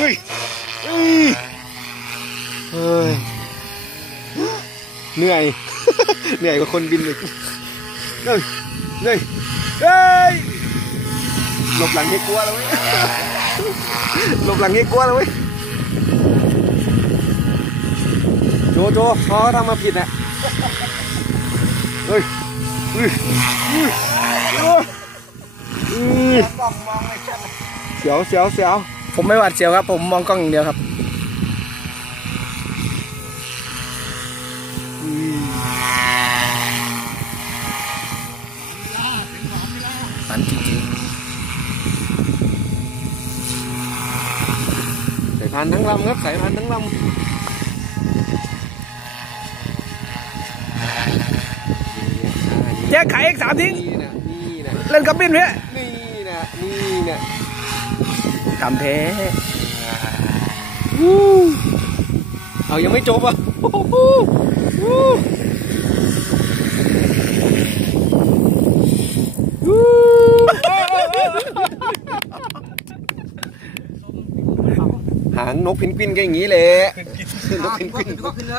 เฮ้ยเฮ้ยเฮ้ยเหนื่อย เหนื่อยกว่าคนบินอีกเฮ้ยเฮ้ยเฮ้ยหลบหลังให้กลัวแล้วเว้ยหลบหลังให้กลัวแล้วเว้ยโจโจเขาทำมาผิดน่ะเฮ้ยเฮ้ยเฮ้ยเฮ้ยเฮ้ยกล้องมองไม่ชัด เสียวเสียวเสียวผมไม่หวาดเสียวครับ ผมมองกล้องอย่างเดียวครับฝันจริงสายพานทั้งลำครับสายพานทั้งลำๆแยกไข่เอกสามทิ้ง นี่นะนี่นะเล่นกับบินเพี่ยนี่นะนี่นะ ทำแท้วู้เอายังไม่จบอะโอ้โหวู้วู้หางนกเพนกวินก็อย่างนี้แหละนกเพนกวิน